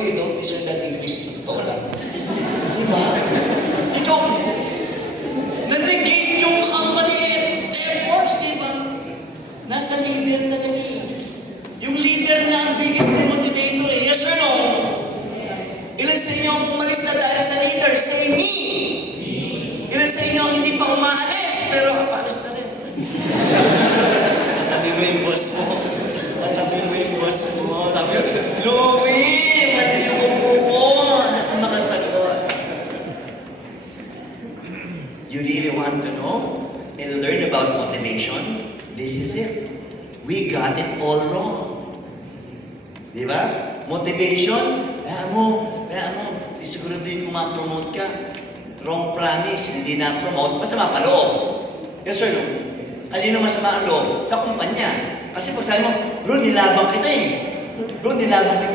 ko, you don't deserve that increase. Totoo lang. Diba? Ikaw, na-negate yung company efforts, diba? Nasa leader talaga eh. Yung leader na ang biggest motivator eh. Yes or no? Ilan sa inyo ang umalis na dahil sa leader? Say me! Ilan sa inyo ang hindi pa umaalis, pero apalis na rin. Tabi mo yung boss mo. Tabi mo yung boss mo. Tabi mo, Louie! Pati yung upo ko. Anak mo makasagot. You really want to know and learn about motivation? This is it. We got it all wrong. Di ba? Motivation, kaya mo, sisiguraduhin kung ma-promote ka. Wrong promise, hindi na-promote, masama pa loob. Yes sir, no? Alino masama ang loob? Sa kumpanya. Kasi pag sabi mo, bro, nilabang kita eh. Bro, nilabang yung